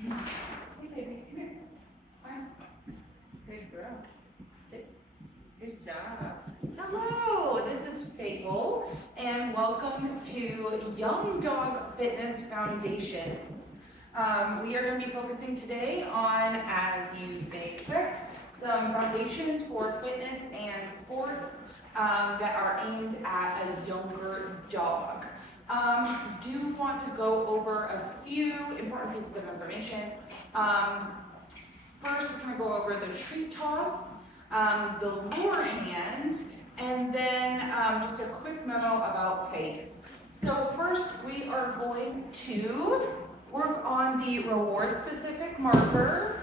Hey, baby, come here. Fine. Good girl. Sit. Good job. Hello, this is Fable, and welcome to Young Dog Fitness Foundations. We are going to be focusing today on, as you may expect, some foundations for fitness and sports that are aimed at a younger dog. Do want to go over a few important pieces of information. First, we're going to go over the treat toss, the lure hand, and then just a quick memo about pace. So first, we are going to work on the reward-specific marker.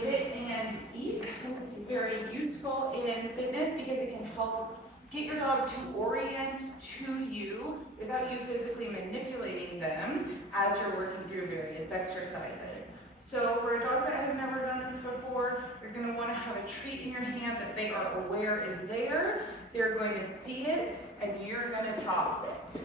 Get it and eat. This is very useful in fitness because it can help get your dog to orient to you without you physically manipulating them as you're working through various exercises. So for a dog that has never done this before, you're going to want to have a treat in your hand that they are aware is there. They're going to see it, and you're going to toss it.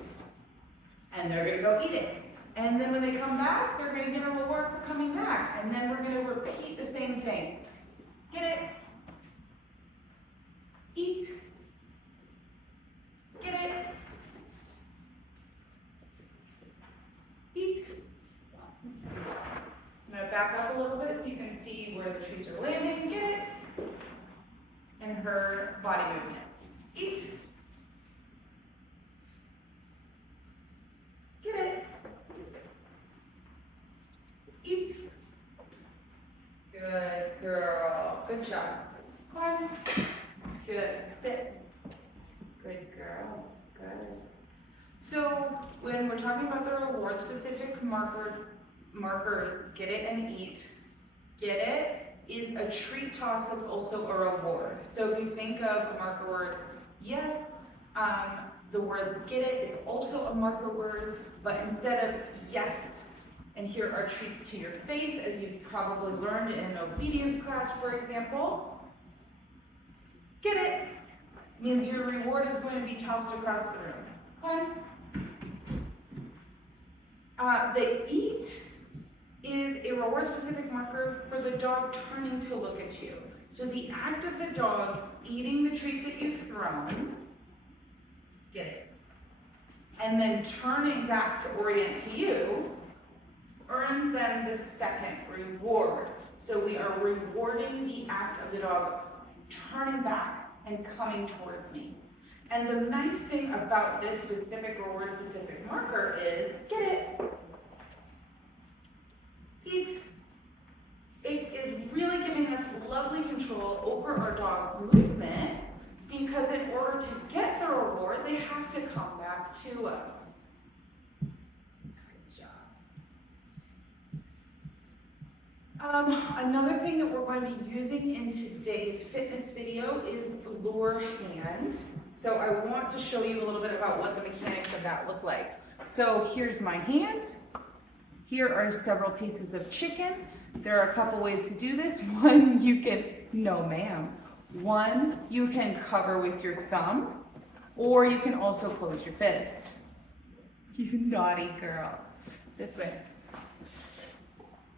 And they're going to go eat it. And then when they come back, they're going to get a reward for coming back. And then we're going to repeat the same thing. Get it. Eat. Get it. Eat. I'm going to back up a little bit so you can see where the treats are landing. Get it. And her body movement. Eat. Get it. Eat. Good girl. Good job. Climb. Good. Sit. Good girl. Good. So when we're talking about the reward-specific markers, get it and eat. Get it is a treat toss that's also a reward. So if you think of a marker word, yes, the words get it is also a marker word, but instead of yes, and here are treats to your face, as you've probably learned in an obedience class, for example, get it means your reward is going to be tossed across the room. Okay? The eat is a reward-specific marker for the dog turning to look at you. So the act of the dog eating the treat that you've thrown, get it, and then turning back to orient to you, earns them the second reward. So we are rewarding the act of the dog turning back and coming towards me. And the nice thing about this specific reward-specific marker is, get it, eat. It is really giving us lovely control over our dog's movement because in order to get the reward, they have to come back to us. Good job. Another thing that we're going to be using in today's fitness video is lure hand. So I want to show you a little bit about what the mechanics of that look like. So here's my hand. Here are several pieces of chicken. There are a couple ways to do this. One, you can, no ma'am. One, you can cover with your thumb, or you can also close your fist. You naughty girl. This way.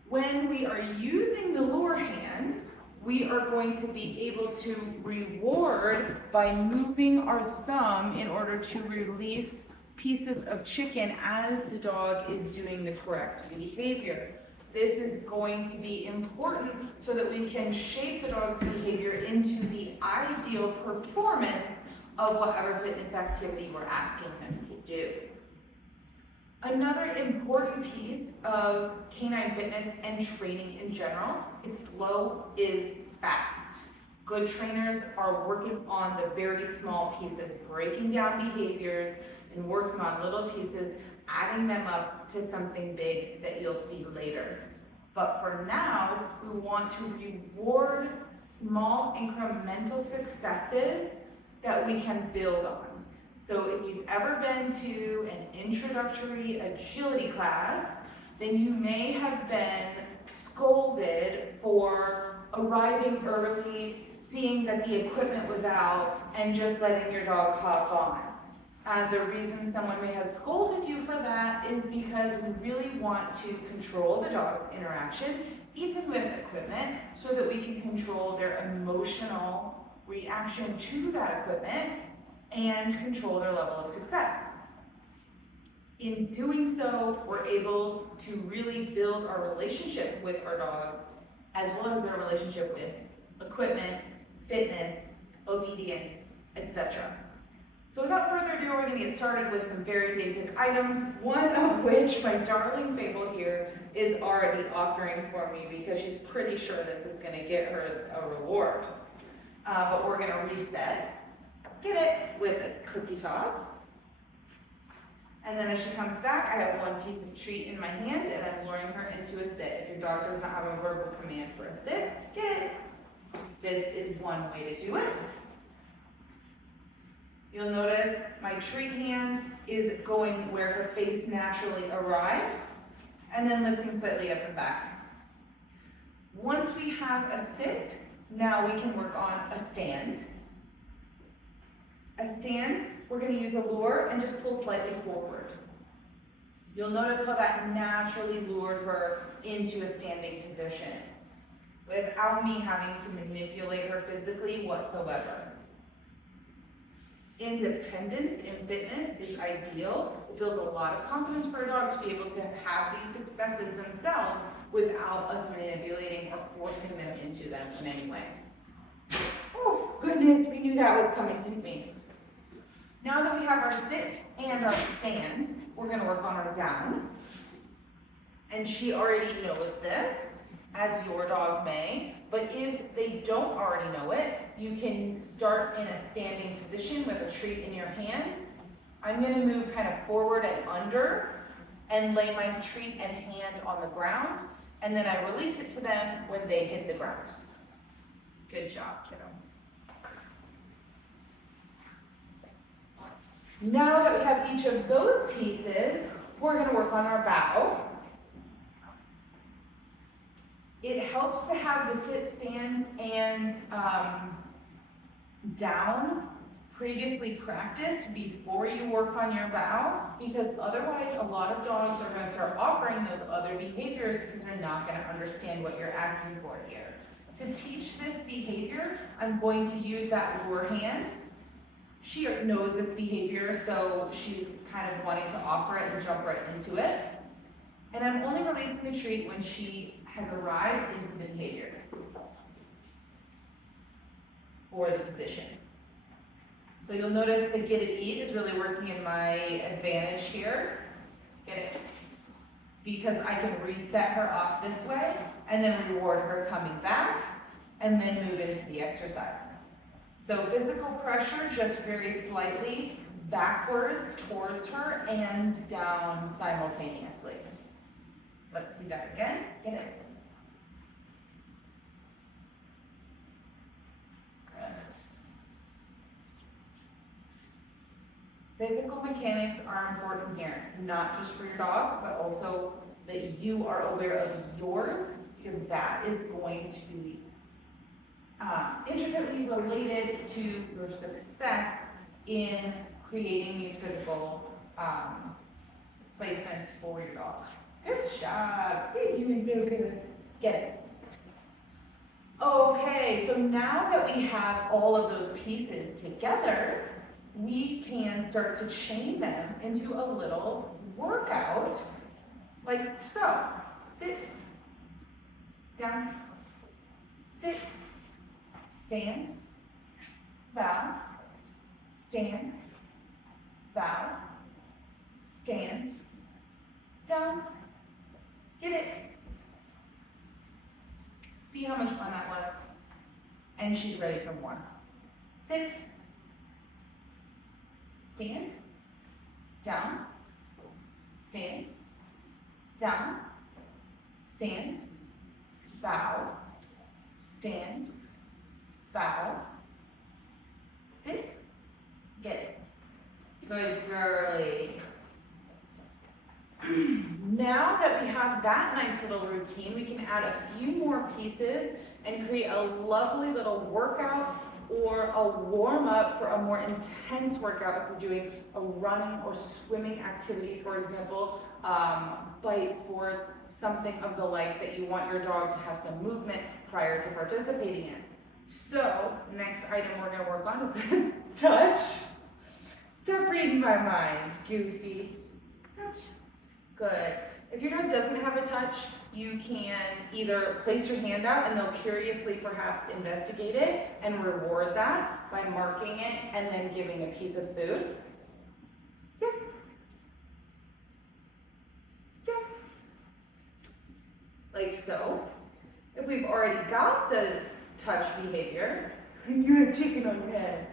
When we are using the lure hands, we are going to be able to reward by moving our thumb in order to release pieces of chicken as the dog is doing the correct behavior. This is going to be important so that we can shape the dog's behavior into the ideal performance of whatever fitness activity we're asking them to do. Another important piece of canine fitness and training in general is slow is fast. Good trainers are working on the very small pieces, breaking down behaviors and working on little pieces, adding them up to something big that you'll see later. But for now, we want to reward small incremental successes that we can build on. So if you've ever been to an introductory agility class, then you may have been scolded for arriving early, seeing that the equipment was out, and just letting your dog hop on. The reason someone may have scolded you for that is because we really want to control the dog's interaction, even with equipment, so that we can control their emotional reaction to that equipment and control their level of success. In doing so, we're able to really build our relationship with our dog, as well as their relationship with equipment, fitness, obedience, etc. So without further ado, we're going to get started with some very basic items, one of which my darling Fable here is already offering for me because she's pretty sure this is going to get her a reward. But we're going to reset, get it with a cookie toss. And then as she comes back, I have one piece of treat in my hand and I'm luring her into a sit. If your dog does not have a verbal command for a sit, get it. This is one way to do it. You'll notice my treat hand is going where her face naturally arrives and then lifting slightly up and back. Once we have a sit, now we can work on a stand. A stand, we're going to use a lure and just pull slightly forward. You'll notice how that naturally lured her into a standing position without me having to manipulate her physically whatsoever. Independence in fitness is ideal. It builds a lot of confidence for a dog to be able to have these successes themselves without us manipulating or forcing them into them in any way. Oh, goodness, we knew that was coming, didn't we? Now that we have our sit and our stand, we're going to work on our down. And she already knows this, as your dog may, but if they don't already know it, you can start in a standing position with a treat in your hand. I'm going to move kind of forward and under and lay my treat and hand on the ground, and then I release it to them when they hit the ground. Good job, kiddo. Now that we have each of those pieces, we're going to work on our bow. It helps to have the sit, stand, and down previously practiced before you work on your bow, because otherwise a lot of dogs are going to start offering those other behaviors because they're not going to understand what you're asking for here. To teach this behavior, I'm going to use that lure hand. She knows this behavior, so she's kind of wanting to offer it and jump right into it. And I'm only releasing the treat when she has arrived into the behavior or the position. So you'll notice the get it, eat is really working in my advantage here. Get it? Because I can reset her off this way and then reward her coming back and then move into the exercise. So physical pressure just very slightly backwards towards her and down simultaneously. Let's see that again. Get it? Physical mechanics are important here, not just for your dog, but also that you are aware of yours, because that is going to be intricately related to your success in creating these physical placements for your dog. Good job. You're doing so good. Get it. Okay, so now that we have all of those pieces together, we can start to chain them into a little workout, like so. Sit, down, sit, stand, bow, stand, bow, stand, down, get it. See how much fun that was? And she's ready for more. Sit, stand, down, stand, down, stand, bow, stand, bow, sit, get it. Good girly. Now that we have that nice little routine, we can add a few more pieces and create a lovely little workout or a warm up for a more intense workout if we're doing a running or swimming activity, for example, bite sports, something of the like that you want your dog to have some movement prior to participating in. So, next item we're going to work on is touch. Stop reading my mind, Goofy. Touch. Good. If your dog doesn't have a touch, you can either place your hand out and they'll curiously perhaps investigate it and reward that by marking it and then giving a piece of food. Yes. Yes. Like so. If we've already got the touch behavior, you have chicken on your head,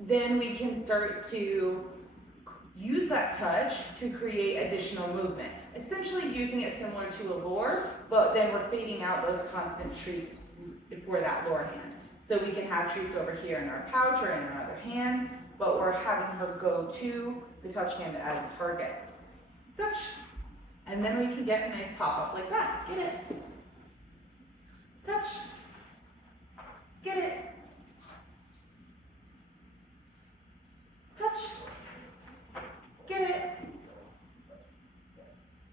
then we can start to use that touch to create additional movement. Essentially using it similar to a lure, but then we're fading out those constant treats for that lure hand. So we can have treats over here in our pouch or in our other hands, but we're having her go to the touch hand as a target. Touch. And then we can get a nice pop-up like that. Get it. Touch. Get it. Touch. Get it.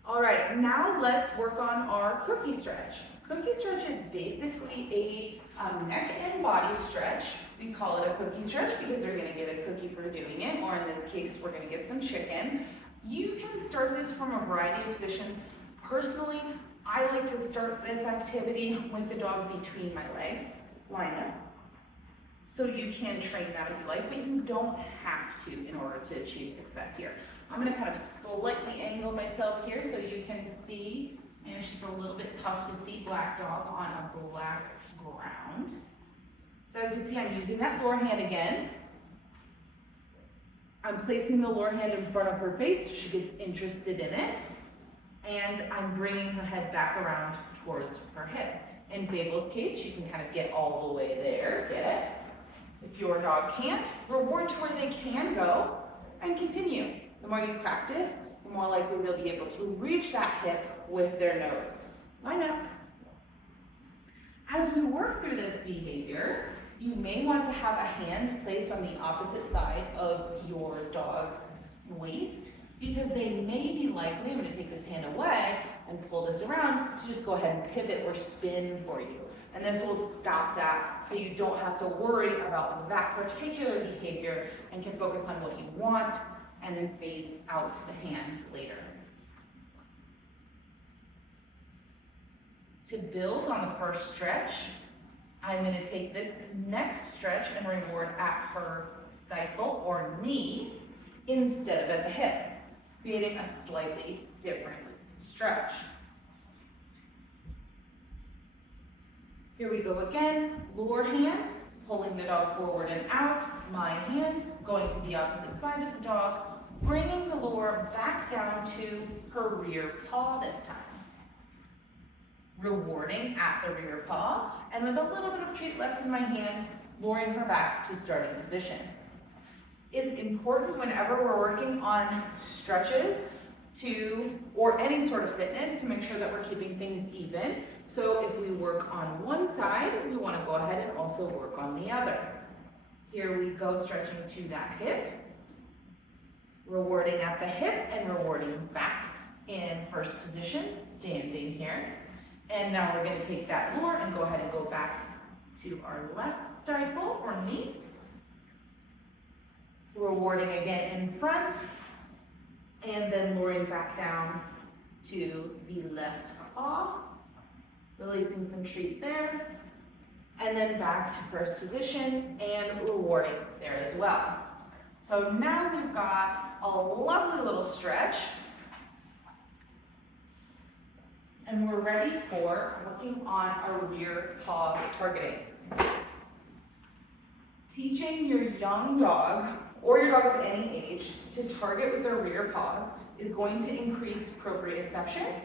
All right, now let's work on our cookie stretch. Cookie stretch is basically a neck and body stretch. We call it a cookie stretch because they're gonna get a cookie for doing it, or in this case, we're gonna get some chicken. You can start this from a variety of positions. Personally, I like to start this activity with the dog between my legs, line up. So you can train that if you like, but you don't have to in order to achieve success here. I'm gonna kind of slightly angle myself here so you can see, and she's a little bit tough to see, black dog on a black ground. So as you see, I'm using that lure hand again. I'm placing the lure hand in front of her face so she gets interested in it. And I'm bringing her head back around towards her hip. In Fable's case, she can kind of get all the way there, get it? If your dog can't, reward to where they can go and continue. The more you practice, the more likely they'll be able to reach that hip with their nose. Line up. As we work through this behavior, you may want to have a hand placed on the opposite side of your dog's waist because they may be likely, I'm going to take this hand away and pull this around, to just go ahead and pivot or spin for you. And this will stop that so you don't have to worry about that particular behavior and can focus on what you want and then phase out the hand later. To build on the first stretch, I'm going to take this next stretch and reward at her stifle or knee instead of at the hip, creating a slightly different stretch. Here we go again, lure hand, pulling the dog forward and out, my hand going to the opposite side of the dog, bringing the lure back down to her rear paw this time. Rewarding at the rear paw, and with a little bit of treat left in my hand, luring her back to starting position. It's important whenever we're working on stretches or any sort of fitness to make sure that we're keeping things even. So if we work on one side, we want to go ahead and also work on the other. Here we go, stretching to that hip, rewarding at the hip and rewarding back in first position, standing here. And now we're going to take that lure and go ahead and go back to our left stifle or knee. Rewarding again in front, and then luring back down to the left paw, releasing some treat there, and then back to first position and rewarding there as well. So now we've got a lovely little stretch, and we're ready for working on our rear paw targeting. Teaching your young dog or your dog of any age to target with their rear paws is going to increase proprioception,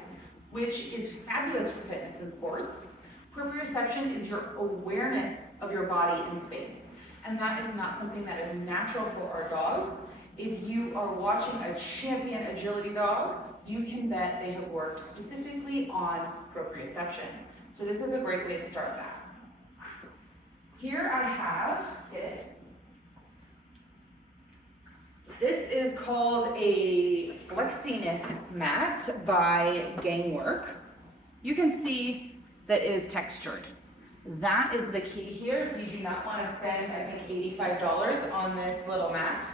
which is fabulous for fitness and sports. Proprioception is your awareness of your body in space, and that is not something that is natural for our dogs. If you are watching a champion agility dog, you can bet they have worked specifically on proprioception. So this is a great way to start that. Here I have, get it? This is called a Flexiness mat by Gangwork. You can see that it is textured. That is the key here. If you do not want to spend, I think, $85 on this little mat,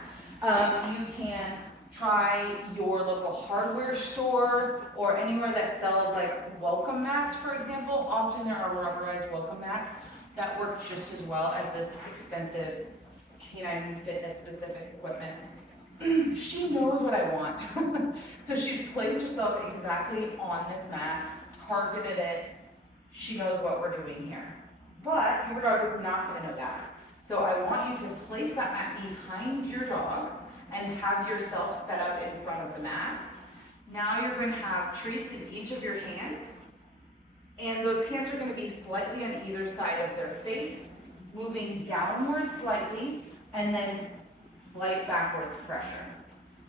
you can try your local hardware store or anywhere that sells like welcome mats, for example. Often there are rubberized welcome mats that work just as well as this expensive canine fitness specific equipment. She knows what I want. So she's placed herself exactly on this mat, targeted it. She knows what we're doing here. But your dog is not going to know that. So I want you to place that mat behind your dog and have yourself set up in front of the mat. Now you're going to have treats in each of your hands. And those hands are going to be slightly on either side of their face, moving downward slightly, and then slight backwards pressure.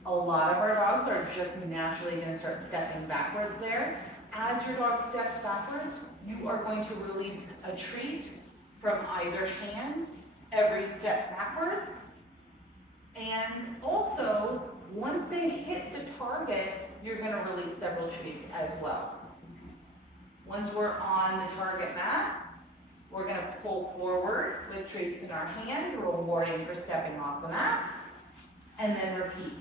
A lot of our dogs are just naturally going to start stepping backwards there. As your dog steps backwards, you are going to release a treat from either hand every step backwards. And also, once they hit the target, you're going to release several treats as well. Once we're on the target mat, we're going to pull forward with treats in our hand, rewarding for stepping off the mat, and then repeat.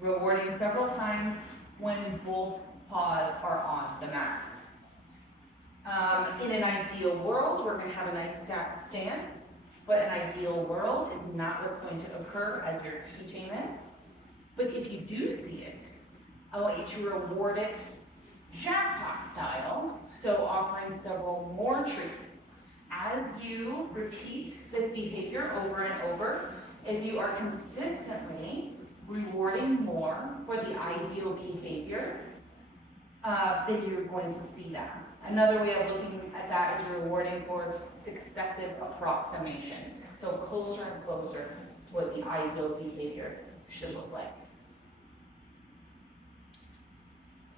Rewarding several times when both paws are on the mat. In an ideal world, we're going to have a nice stacked stance, but an ideal world is not what's going to occur as you're teaching this. But if you do see it, I want you to reward it jackpot style, so offering several more treats. As you repeat this behavior over and over, if you are consistently rewarding more for the ideal behavior, then you're going to see that. Another way of looking at that is rewarding for successive approximations. So closer and closer to what the ideal behavior should look like.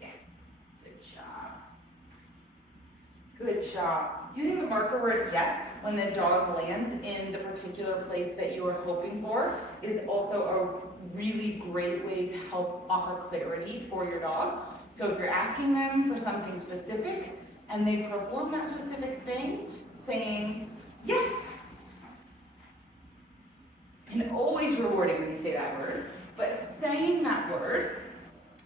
Yes, good job. Good job. Using the marker word yes when the dog lands in the particular place that you are hoping for is also a really great way to help offer clarity for your dog. So if you're asking them for something specific and they perform that specific thing, saying yes, and always rewarding when you say that word, but saying that word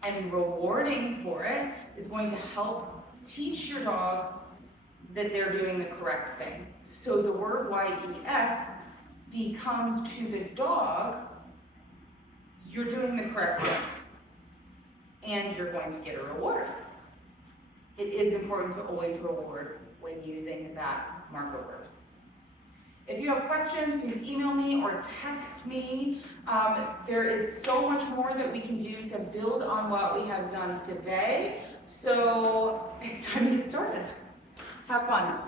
and rewarding for it is going to help teach your dog that they're doing the correct thing. So the word YES becomes to the dog, you're doing the correct thing, and you're going to get a reward. It is important to always reward when using that marker word. If you have questions, please email me or text me. There is so much more that we can do to build on what we have done today. So it's time to get started. Have fun.